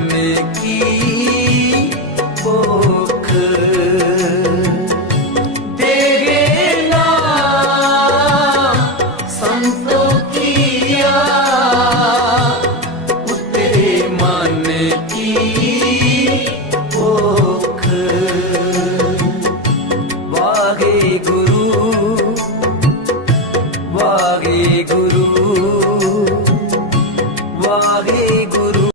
में की वो